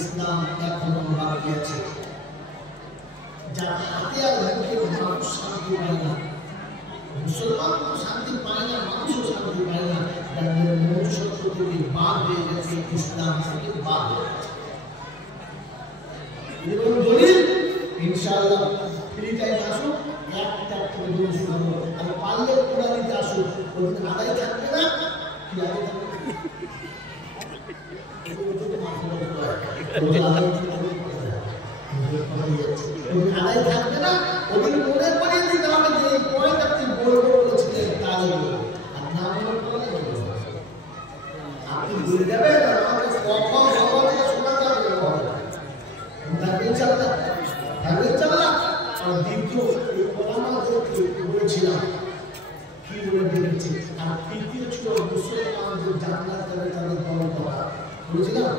ইসলাম এখনো বাকি আছে। যার হাতে আর মুখে মানুষ শান্তি পায় না, মুসলমান তো শান্তি পায় না, মানুষও শান্তি পায় না, তাদের মনুষ্যত্ব থেকে বাদ হয়ে গেছে, ইসলাম থেকে বাদ হয়ে গেছে। এবং দলিল ইনশাআল্লাহ ফ্রি টাইম আসুক, একটা করে দলিল শোনাবো, আর পারলে কোরআনিতে আসুক, ওদিন আদায় থাকবে না, কি আদায় থাকবে? আদায় থাকবে না, ওদিন মনে করিয়ে দিতে হবে যে এই পয়েন্ট আপনি বলবো বলেছিলেন, তাহলে আর না মনে করলে আপনি ভুলে যাবেন, আর আমাকে কখন খবর থেকে শোনাতে হবে, থাকবেন চাল্লা, থাকবেন চাল্লা। আর দ্বিতীয় আমাদেরকে বলেছিলাম কি বলে দেখেছি, আর তৃতীয় ছিল মুসলমানদের জান্নাত যাবে তাদের দল করা বলেছিলাম।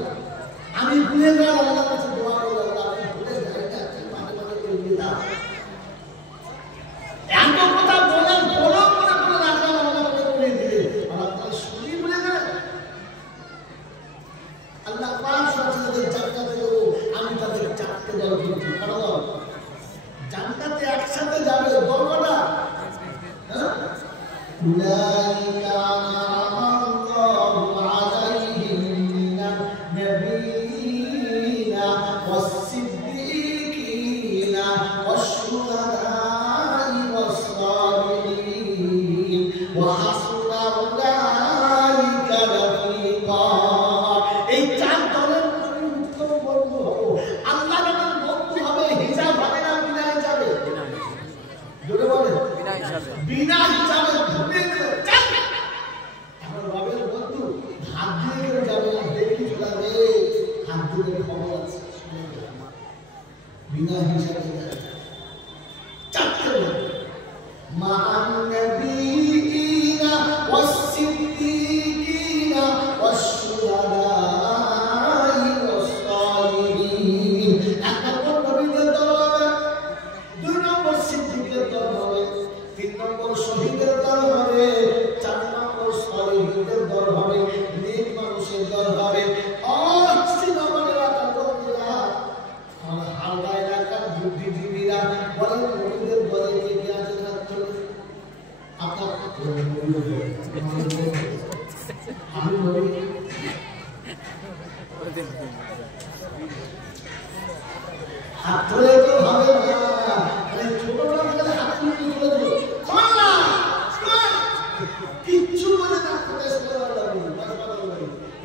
আমি ভুলে গেলাম, আল্লাহর কাছে দোয়া করলাম, আমি ভুলে যাই না, মাঝে মাঝে বলে দাও এত কথা বলেন, বলো করে বলে রাখলাম, আল্লাহ করে বলে দিলে আর আপনারা শুনি বলে গেলেন। আল্লাহ পাঁচ সন্তানদের জান্নাতে দেবো, আমি তাদের চারটে দল দিয়েছি, কারো দল জান্নাতে একসাথে যাবে, দল কটা? হ্যাঁ, বিনা হিসাবে ঘুরে আমার বাবের বন্ধু হাত দিয়ে কেউ যাবে না, দেখি চলাবে হাত দিয়ে খবর আছে, বিনা হিসাবে চারটে মান নবিয়িনা ওয়াস-সিদ্দীকিনা ওয়াশ-শুহাদাই ওয়াস-সালিহিন। এক নম্বর নবীদের দল হবে, দুই নম্বর সিদ্দীকের দল হবে, তিন নম্বর শহীদের দল হবে, চার নম্বর সালিহীনদের দল হবে, নেক মানুষের দল হবে। শ্রীনগর এলাকার লোকেরা, আমার হালদা এলাকার বুদ্ধিজীবীরা বলেন নবীদের দলে কে কে আছে না? আপনার আমি নবী হাত ধরে তো হবে না, ছোটবেলা থেকে হাত তুলে তুলে দেবো, কিচ্ছু বলে না,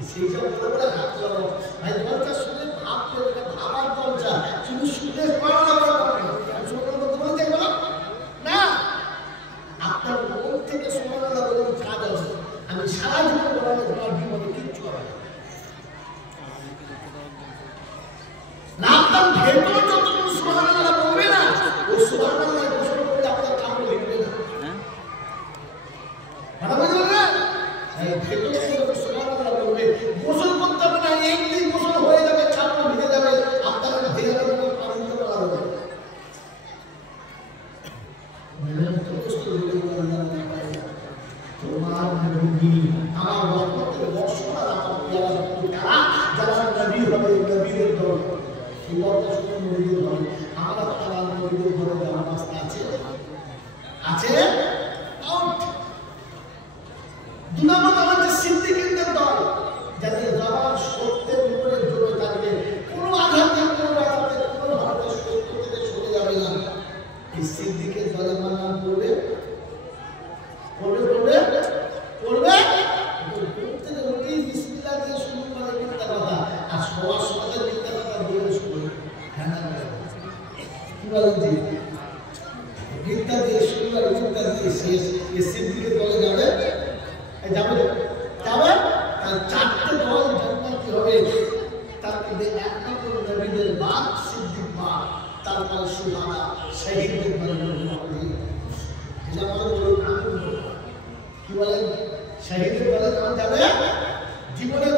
সেই সব বলে হাত তোলা ভাই, দরকার শুনে ভাবতে, ভাবার দরকার, শুধু শুনে বলতে বলো না, আপনার মন থেকে সুবহানাল্লাহ বলুন, কাজ আছে। আমি সারা জীবন বলার তোমার জীবনে কিচ্ছু হবে না, আপনার ভেতর যতটুকু সুবহানাল্লাহ বলবে না, ও সুবহানাল্লাহ ঘোষণা করলে আপনার কাপড় লিখবে না, ভালো বুঝলেন না? ভেতর থেকে সুবহানাল্লাহ বলবে, গোসল করতে হবে না, এমনি গোসল হয়ে যাবে, কাপড় ভিজে যাবে, আপনার ভেজে যাবে, পানি দিতে পারা যাবে তোমার নবী, আমার রহমতের বর্ষণ, আর আমার পেয়ারা কারা যারা নবী হবে, নবীদের দল, এই দলটা শুধু নবীদের দল। আমরা তারা নবীদের দলে যাওয়ার রাস্তা আছে, আছে আউট। দু নম্বর আমাদের সিদ্দিকীদের দল, যাদের জবান সত্যের উপরে জোরে থাকবে, কোনো আঘাতে, কোনো বাধাতে, কোনো ভাবে সত্য থেকে সরে যাবে না। এই সিদ্দিকের দলে মানান করবে, করবে করবে করবে, প্রত্যেকে উঠেই বিসমিল্লাহ দিয়ে শুরু করে মিথ্যা কথা, আর সবার সাথে মিথ্যা কথা বলে শুরু, হ্যাঁ না কি বলেন জি, মিথ্যা দিয়ে শুরু করে মিথ্যা দিয়ে শেষ। এই সিদ্দিকের দলে যাবে, যাবে যাবে, তার চারটে দল জান্নাতি হবে। তার মধ্যে এক নম্বর নবীদের বাদ, সিদ্দিক বাদ, তারপরে সুহাদা, শহীদদের কি বলেন, শহীদের দলে নাম যাবে। জীবনে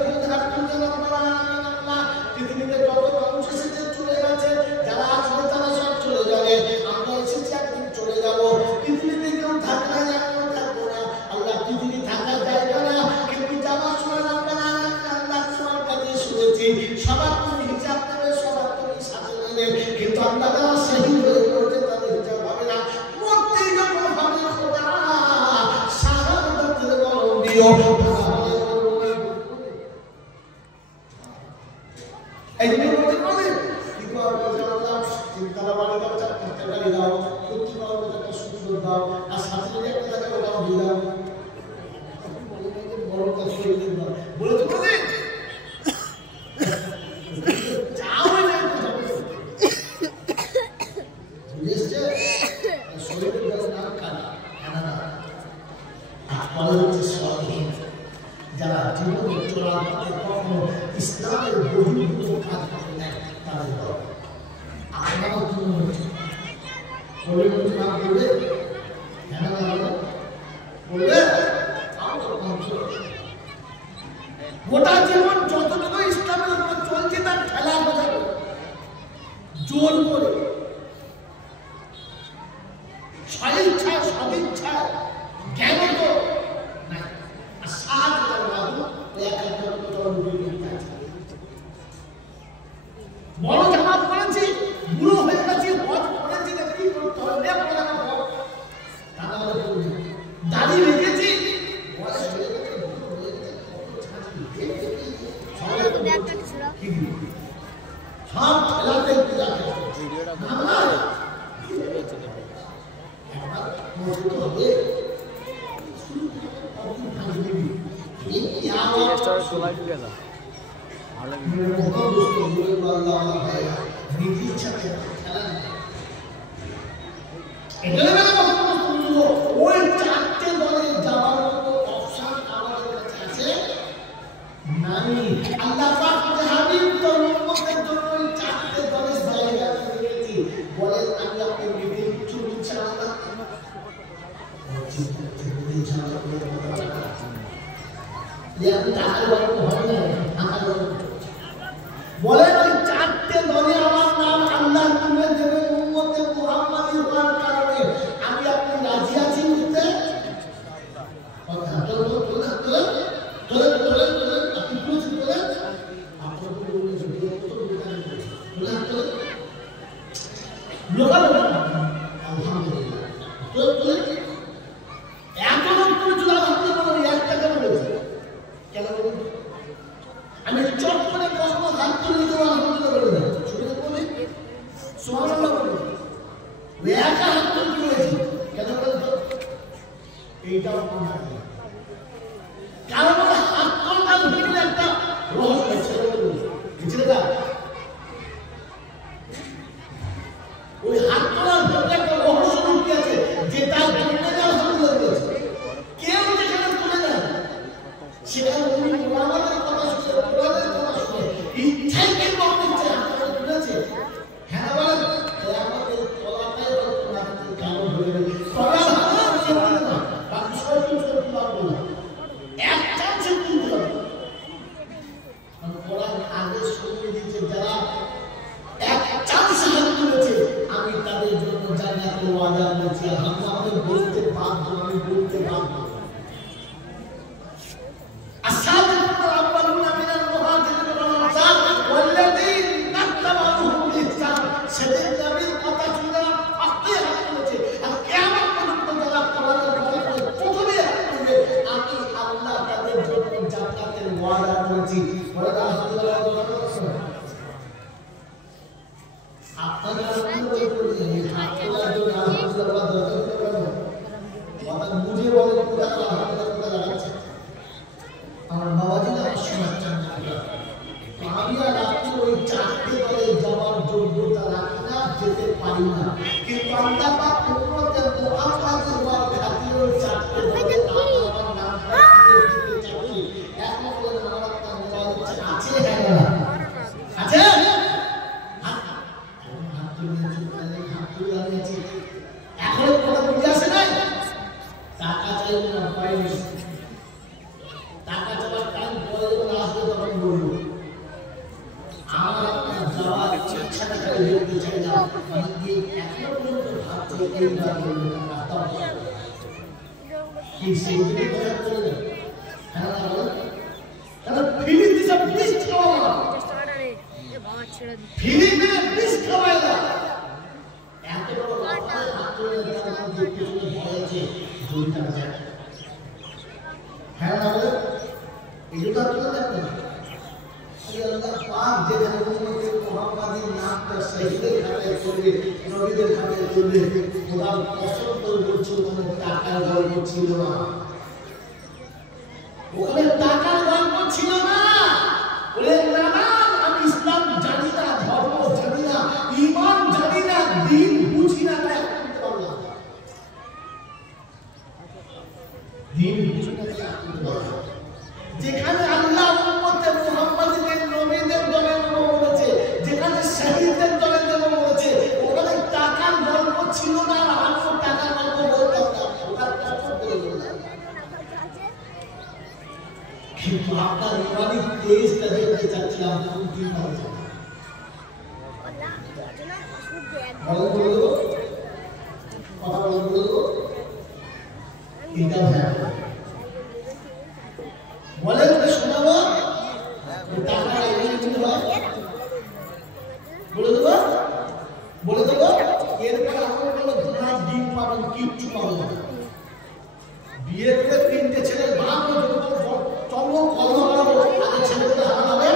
পৃথিবীতে যত মানুষ এসেছে চলে গেছে, যারা আসবে তারা সব চলে যাবে, আমরা এসেছি একদিন চলে যাবো। পৃথিবীতে কেউ থাকলে না, কেউ থাকবো না, আল্লাহ পৃথিবী থাকার জায়গা না, কিন্তু যাওয়ার সময় আমরা আল্লাহ তোমার কাছে শুনেছি, সবার তুমি হিসাব দিও। এই জন্য বলতে পারে কিন্তু আর বলতে পারলাম তিনতলা বাড়ি দাও, চারটা বাড়ি দাও, প্রতি বাড়ি একটা সুন্দর দাও, আর সাথে যদি একটা থাকে ওটাও দিয়ে দাও। বড় কাজ করে দাও বলে তো বলে যারা জীবন চলার পথে কখনো ইসলামের বহির্ভূত কাজ করে নাই তাদের দল আপনারাও কি মনে হচ্ছে বলবে নাম বলবে বলবে গোটা জীবন যতটুকু ইসলামের উপর চলছে তার খেলা বোঝাবে জোর করে স্বইচ্ছা সদিচ্ছা জ্ঞান তো নাই আর সাহায্য বড় জামাত করেছি বুড়ো হয়ে গেছি হজ করেছি না কি করতে হবে দাঁড়িয়ে রেখেছি সব খেলাতে ওই চারটে দলে যাওয়ার মতো অপশন আমাদের কাছে আছে নাই। আল্লাহ পাক হাবিব তো উম্মতের জন্য ওই চারটে দলে জায়গা রেখেছি। বলেন আমি আপনাকে মিটিং চুরি চাই না বলেন ওই চারটে দলে আমার নাম আল্লাহ তুলে দেবে উম্মতে মুহাম্মাদী হওয়ার কারণে আমি আপনি রাজি আছি উঠতে আমি চট করে কখনো হাত তুলে দেবো আলহামদুলিল্লাহ বলে দেবো শুনে বলি সুবহানাল্লাহ বলি একা হাত তুলে দিয়েছি কেন বলেন তো এইটাও কারণ হাত তোলার ভিতরে একটা রহস্য আছে বুঝলে ওই হাত তোলার ভিতরে একটা রহস্য লুকিয়ে আছে যেটা তুলে দেওয়া আলহামদুলিল্লাহ বলেছে কেউ যেখানে তুলে দেয় সেখানে আমাদের কথা শুনে ওদের কথা শুনে ইচ্ছাই কিন্তু অনেক হাত তুলেছে হ্যাঁ বলেন আমাদের তলাটাই তোমাদের কালো হয়ে গেল তবে না বাকি সব কিছু পারবো না এক চান্সে তুলতে হবে কোরআন আগে শুনিয়ে দিচ্ছে যারা এক চান্সে হাত তুলেছে আমি তাদের জন্য জান্নাতের ওয়াদা করেছি আমাদের বলতে বাধ্য আমি বলতে বাধ্য আমার বাবাজি না শোনাচ্ছেন আমি আর আপনি ওই চারটে দলে যাওয়ার যোগ্যতা রাখি না যেতে পারি না কিন্তু আল্লাহ পাক উম্মতে মুহাম্মাদী হওয়ার খাতিরে ওই চারটে দলে আমার নামটা দিতে চাই এখন বলেন আমার একটা মোবাইল আছে হ্যাঁ আছে হাত তুলে নিয়েছি এখন কথা বুঝে আসে নাই টাকা চাইব না পাইনি টাকা চাওয়ার টাইম পরে যখন আসবে তখন বলবো আমার আপনার যাওয়ার ইচ্ছাটা করে বলতে চাই না আমি গিয়ে এখনো পর্যন্ত ভাবছি এইবার বলবো কি সেই কথা বলে হ্যাঁ কারণ ফিলিপিন্সে বিষ খাওয়া ফিলিপিনে বিষ খাওয়া এত বড় মাথায় হাত তুলে দেখতে শুনে ভয় আছে দুই টাকা যায় হ্যাঁ এগুলো তুলে দেখবেন আল্লাহ পাক যেখানে উম্মতে মুহাম্মাদির নামটা শহীদের খাতায় করবে, নবীদের খাতায় করবে, খোদার কসম করে বলছি ওখানে টাকার গল্প ছিল না, ওখানে টাকার গল্প ছিল না। ওরে নানা, আমি ইসলাম জানি না, ধর্ম জানি না, ঈমান জানি না, দ্বীন বুঝি না, তাই করতে পারলাম না। দ্বীন বুঝি না, তাই করতে পারলাম। যেখানে আল্লাহ উম্মতে মুহাম্মাদকে নবীদের দলে নেব বলেছে, যেখানে শহীদদের দলে নেব বলেছে, ওখানে টাকার গল্প ছিল না। আমিও টাকার গল্প বলতাম না, ওটার কসম করে বললাম। কিন্তু আপনার ইমানি তেজটা দেখতে চাচ্ছিলাম, কোন দিন ভালো যাবে কথা বলবো এটা বলে শোনাবো, টাকা বলে দেবো, বলে দেবো। এরপরে আমার বললো তোমার ডিম পাবেন, কিচ্ছু পাবো না। বিয়ে করে 3টে ছেলের বাপ চলো কলো আগে ছেলেটা হারাবে,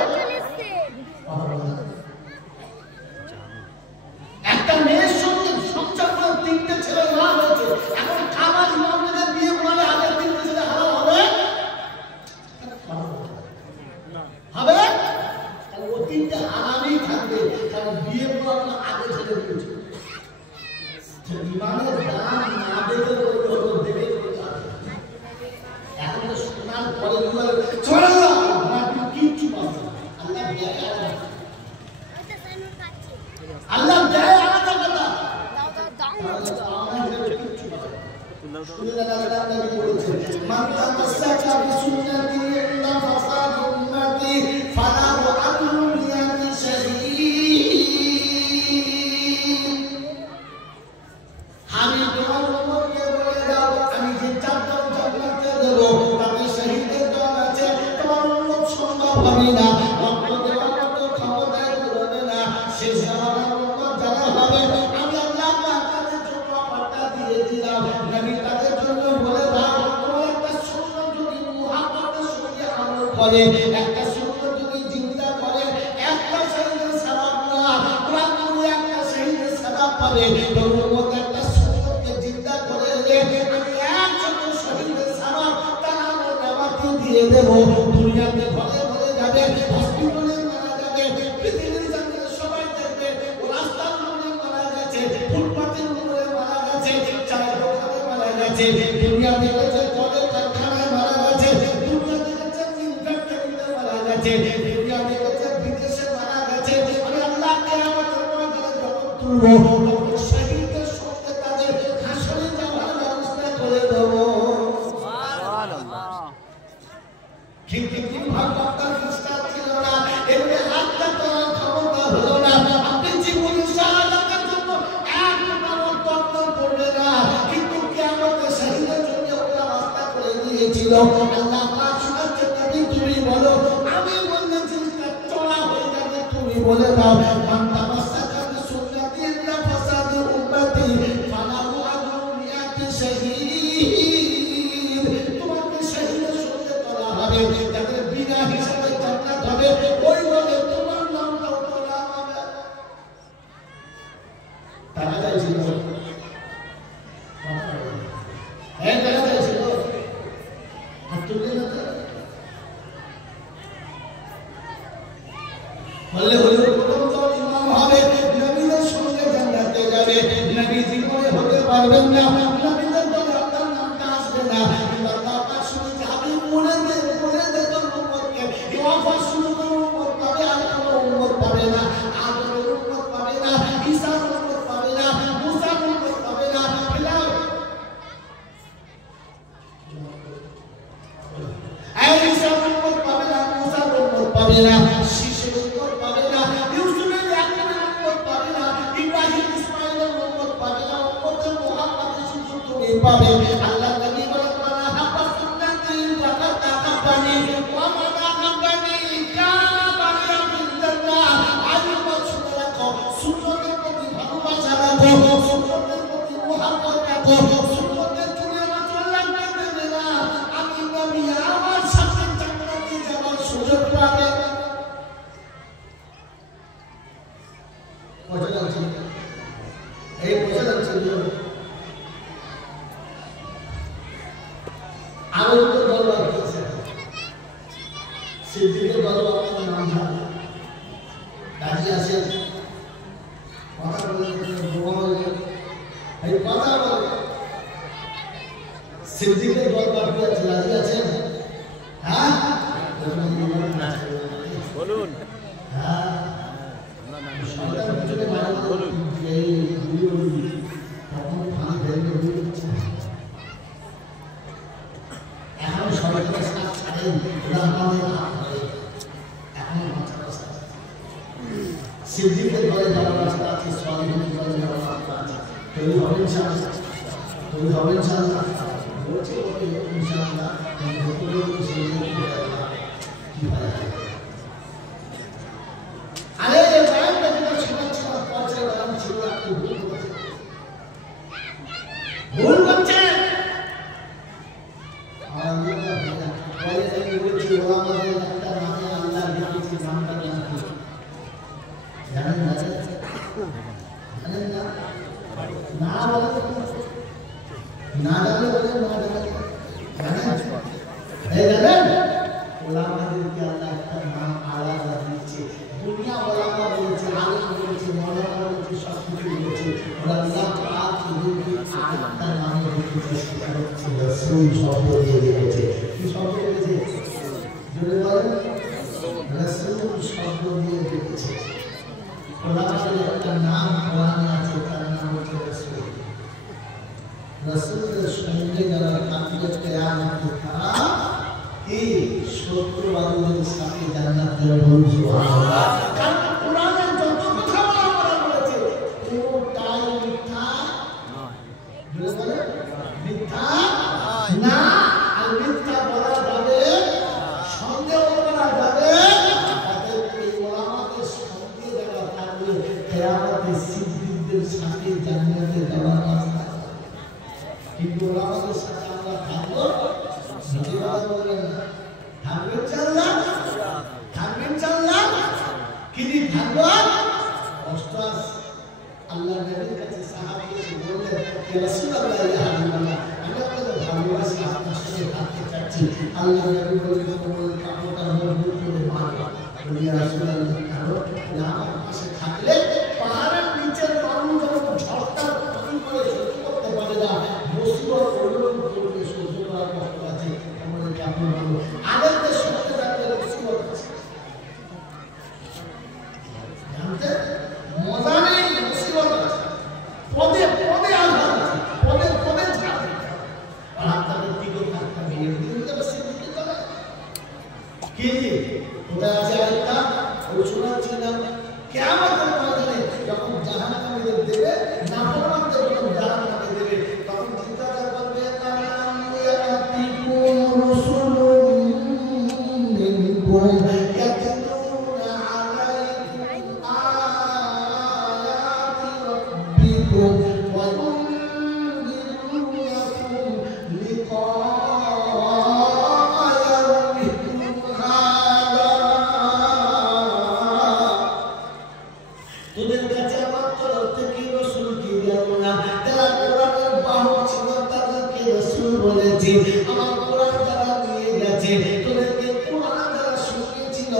একটা মেয়ের সঙ্গে সংসার করে 3টে ছেলের মা হয়েছে, এখন খাবার ইমামদের বিয়ে করে আগে 3টে ছেলে হারা হবে হবে, ও 3টে হারামেই থাকবে, কারণ বিয়ে করে আগে ছেলে দিয়েছে। ইমানের দাম না দেখে করতে দেখে এখন তো শোনার পরে চলে কিচ্ছু পাবে আল্লাহ দেয় আলাদা কথা। আমি তোমার উম্মতকে বলে দাও, আমি যে চারটা জান্নাতে দেব তাতে শহীদের দল আছে, তোমার উম্মত সম্ভব হবে না, রক্ত দেওয়ার মতো ক্ষমতায় করবে না, শেষ জামানার উম্মত যারা হবে আমি আল্লাহ তাদের জন্য অফারটা দিয়ে দিলাম। নবী তাদের জন্য বলে দাও, তোমার একটা সুন্নাত যদি মুহাম্মদের সঙ্গে আমল করে, একটা সুন্নাত যদি জিন্দা করে, একটা শহীদের সওয়াব না, ওরা তুমি একটা শহীদের সওয়াব পাবে। তোর উম্মত একটা সুন্নাতকে জিন্দা করে দে, আমি 100 শহীদের সওয়াব তার আমল নামাতে দিয়ে দেব। দুনিয়াতে ঘরে ঘরে যাবে, হসপিটালে মারা যাবে, পৃথিবীর জমিনে সবাই দেখবে ও রাস্তার উপরে মারা গেছে, ফুটপাতের উপরে মারা গেছে, চায়ের দোকানে মারা গেছে, দুনিয়া দেখেছে কলের কারখানায় মারা গেছে, দুনিয়া দেখেছে মিল ফ্যাক্টরিতে মারা গেছে, দুনিয়া দেখেছে বিদেশে মারা গেছে। আমি আল্লাহ কিয়ামতের ময়দানে যখন তুলব তখন শহীদদের সঙ্গে তাদের হাসরে যাওয়ার ব্যবস্থা করে দেব। কিন্তু তিন ভাগ আপনার বিশ্বাস ছিল না, এগুলো হাতটা তোলার ক্ষমতা হলো না, আপনি জীবনে শাহাদাতের জন্য এক নামক তত্ত্ব করবে না, কিন্তু কিয়ামতে শহীদের জন্য ওরা রাস্তা করে দিয়েছিল। আল্লাহ পাক শোনাচ্ছে, নবী তুমি বলো, আমি বললে জিনিসটা চড়া হয়ে যাবে, তুমি বলে দাও মান তামাসসাকা বিসুন্নতি ইল্লা ফাসাদু উম্মতি ফালাহু আজরুন মিয়াতি শাহীদ। তোমাকে শহীদের সঙ্গে তোলা হবে, যাদের বিনা হিসাবে জান্নাত হবে, ওইভাবে তোমার নামটাও তোলা হবে। টাকা চাইছিল, হ্যাঁ টাকা চাইছিল, আর তুললে না বললে হলো প্রথম তো ইমাম হবে, নবীদের সঙ্গে জান্নাতে যাবে, নবী জীবনে হতে পারবেন না, নবীদের দলে আপনার নামটা আসবে না। কিন্তু আল্লাহ পাক শুনেছে, আমি বলে দে তোর উম্মতকে এই অফার শুরু করে উম্মত পাবে, আর কোনো উম্মত পাবে না, আদমের উম্মত পাবে না, ঈসার উম্মত পাবে না, মুসার উম্মত পাবে না, এই ঈসার উম্মত পাবে না, মুসার উম্মত পাবে না, শীষের উম্মত পাবে না, ইউসুফের একজনের উম্মত পাবে না, ইব্রাহিম ইসমাঈলের উম্মত পাবে না, উম্মতে মুহাম্মাদের শুধু তুমি পাবে। আল্লাহ নবী বলেন, মানা হাব্বা সুন্নতি ফাকাদ তাকাব্বানি ওয়া মানা হাব্বানি কানা বানিয়া ফিল জান্নাহ। আইয়ুব শুনে রাখো, সুন্নতের প্রতি ভালোবাসা রাখো, সুন্নতের প্রতি মুহাব্বত রাখো, সুন্নতের চুলে আঁচল লাগতে দেবে না। আমি নবী আমার সাথে জান্নাতে পাবে পয়সা লাগছে এই পয়সা লাগছে আরো দুটো দল বাড়ছে সিদ্দিকের দল আপনার নাম জানে রাজি আছে কথা বলে এই কথা বলে সিদ্দিকের দল বাড়তে আছে রাজি আছেন হ্যাঁ বলুন হ্যাঁ সরকার পিছনে বলুন এই ভিডিও তখন খালি ভেঙে দিচ্ছে এখন সরকারের সাথ ছাড়েন রহমানের হাত ধরে এখন বাঁচার রাস্তা সিদ্দিকের দলে যাওয়ার রাস্তা আছে সলিমের দলে যাওয়ার রাস্তা আছে তৈরি হবেন ইনশাআল্লাহ তৈরি হবেন ইনশাআল্লাহ বলছে ওকে ইনশাআল্লাহ কি হয় আরে ব্যাংকটা যেটা শোনাচ্ছিল পয়সার দাম ছিল একটু ভুল করছে আমার কোরআন যারা নিয়ে গেছে তোদেরকে কোরআন যারা শুনিয়েছিল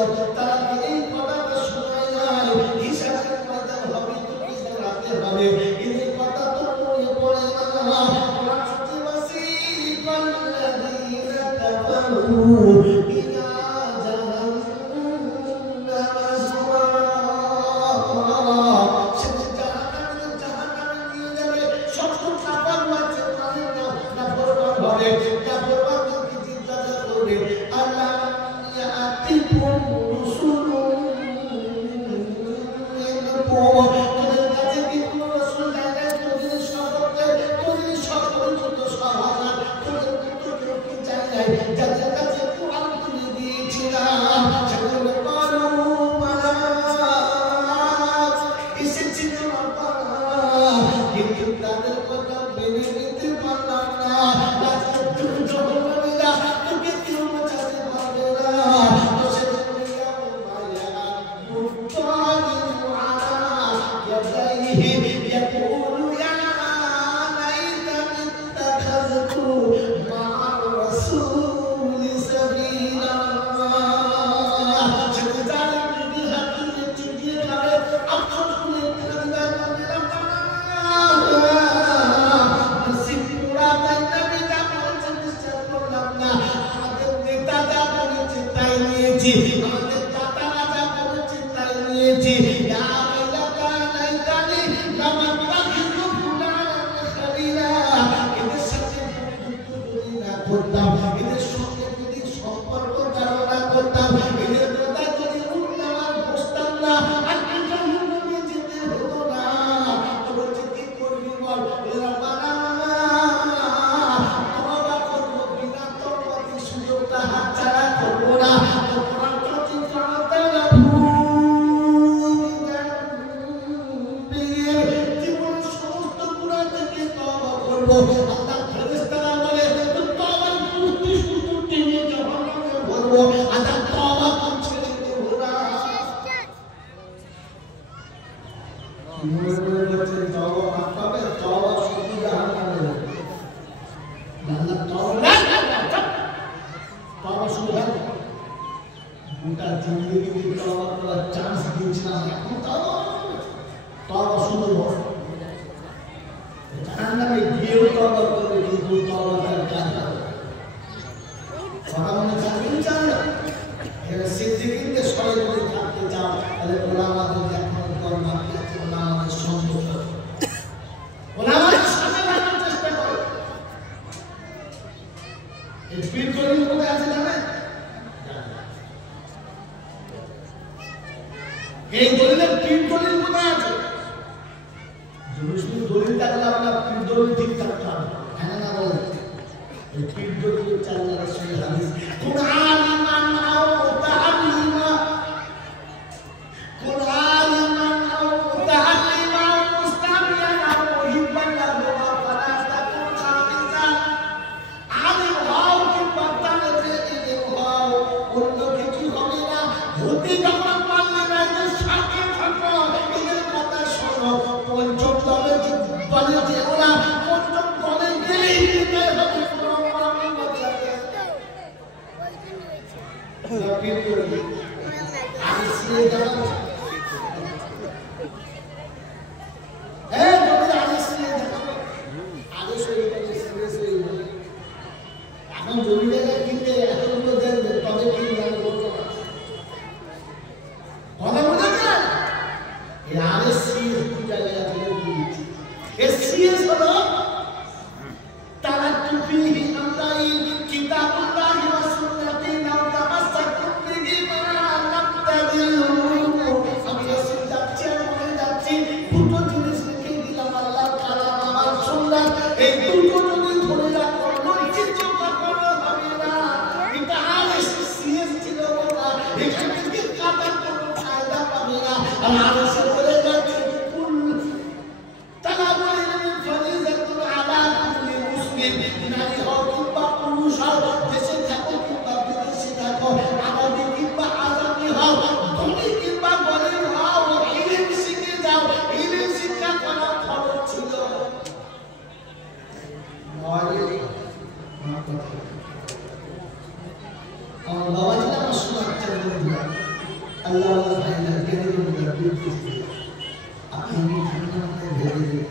নিয়েছি, আমাদের দাতা রাজা করেছে তাই নিয়েছি। এদের সাথে করতাম, এদের সঙ্গে যদি সম্পর্ক চালনা করতাম, এদের কথা যদি উঠতাম আর বসতাম না, আর জাহান্নামে যেতে হতো না। বলছে কি করবি বল? তওবা করব, বিনা তওবাতে সুযোগটা হাতছাড়া করব না। কোরআন কাছে তাআলা জীবন সমস্ত গুনাহ থেকে তওবা করব। আল্লাহ ফেরেশতারা বলে তওবার প্রতি শুধু টেনে জাহান্নামে ভরব, আল্লাহ তওবা ছেড়ে দেব না। মনে মনে বলছেন তওবা না পাবে, তওবা শুধু জাহান্নামে যাবে। আল্লাহ তওবা শুধু গোটা জিন্দগিতে তওবা করার চান্স দিয়েছিলাম, এখন তওবা শুরু হয়। জাহান্নামে গিয়েও তওবা করবে, কিন্তু তওবা তার কাজ হবে। কথা মনে থাকবেন চান না? এবার সিদ্দিকীনকে সবাই যদি থাকতে চাও, তাহলে ওলামাদের দেখানোর পর বাকি আছে ওলামাদের সঙ্গে চলো, ওলামাদের সাথে থাকার চেষ্টা করো। এই পীর দলিল কোথায় আছে জানেন? এই দলিলের পীর দলিল কোথায় আছে? শুধু দলিল থাকলে আপনার পীর দলিল ঠিক থাকতে হবে, হ্যাঁ না বলেন? এই পীর দলিল চাল্লা রাসূল হাদিস কুরআন মান আও মুতাআল্লিমা, কুরআন মান আও মুতাআল্লিমা মুস্তামিয়ান আও মুহিব্বান লাহু ফালা তাকুন খামিসা। আলিম হও কি বাতানে ইলম হও, অন্য কিছু হবে না। হতে যখন পারলে না, যে সাথে থাকো, এদের কথা শোনো। পঞ্চম দলে বলে যে ওরা পঞ্চম দলে গেলেই দিতে হবে কোনো মামলা বাঁচাতে। আমি সিয়ে জানাবো, হ্যাঁ যদি আমি সিয়ে জানাবো, আগে সই বলে সিয়ে সই বলে। এখন জমি জায়গা কিনতে এতগুলো দেন, তবে কিনতে আমি বলবো না। কথা বুঝেছেন? এই আরএসসিএস দু জায়গায় আছে, এসসিএস হলো তারাক্তু ফিহি আমরাই কিতাবুল্লাহি ওয়া সুন্নাতি লাম তামাসসাকুম বিহিমা লাম তাদিল্লু। আমি রাসূল যাচ্ছি, আমি যাচ্ছি, দুটো জিনিস রেখে দিলাম, আল্লাহর কালাম আমার সুন্নাত। এই দুটো যদি ধরে রাখো, লজ্জিত কখনো হবে না। এটা আরএসসিএস ছিল না, এখান থেকে কাটার কোনো ফায়দা পাবে না। আর আরএসসিএস বলে যাচ্ছে তালাবুল ইলমি ফরিজাতুন আলা কুল্লি মুসলিম। নারী হও কিংবা পুরুষ হও, দেশে থাকো কিংবা বিদেশে থাকো, আরবি কিংবা আজামি হও, ধনী কিংবা গরিব হও, ইলম শিখে যাও। ইলম শিক্ষা করা ফরজ ছিল। আমার বাবা ছিল আমার সুনাচ্ছেন বন্ধুরা, আল্লাহ ভাইরা কেন আপনি ভেবে দিন।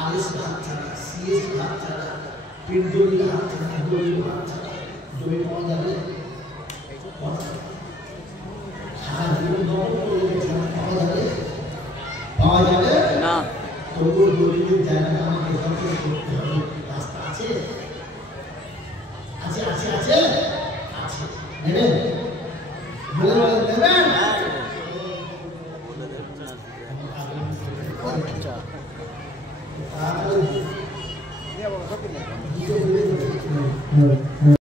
আরএস হাত ছাড়া, সিএস হাত ছাড়া, পীর দলিল হাত ছাড়া, দলিল হাত ছাড়া জমি পাওয়া যাবে? সারা জীবন দখল করে গেছে, পাওয়া যাবে? পাওয়া যাবে না। তবুও দলিলের জায়গাটা আমাকে দখল করতে হবে। রাস্তা আছে, আছে, আছে, আছে, আছে, নেবেন?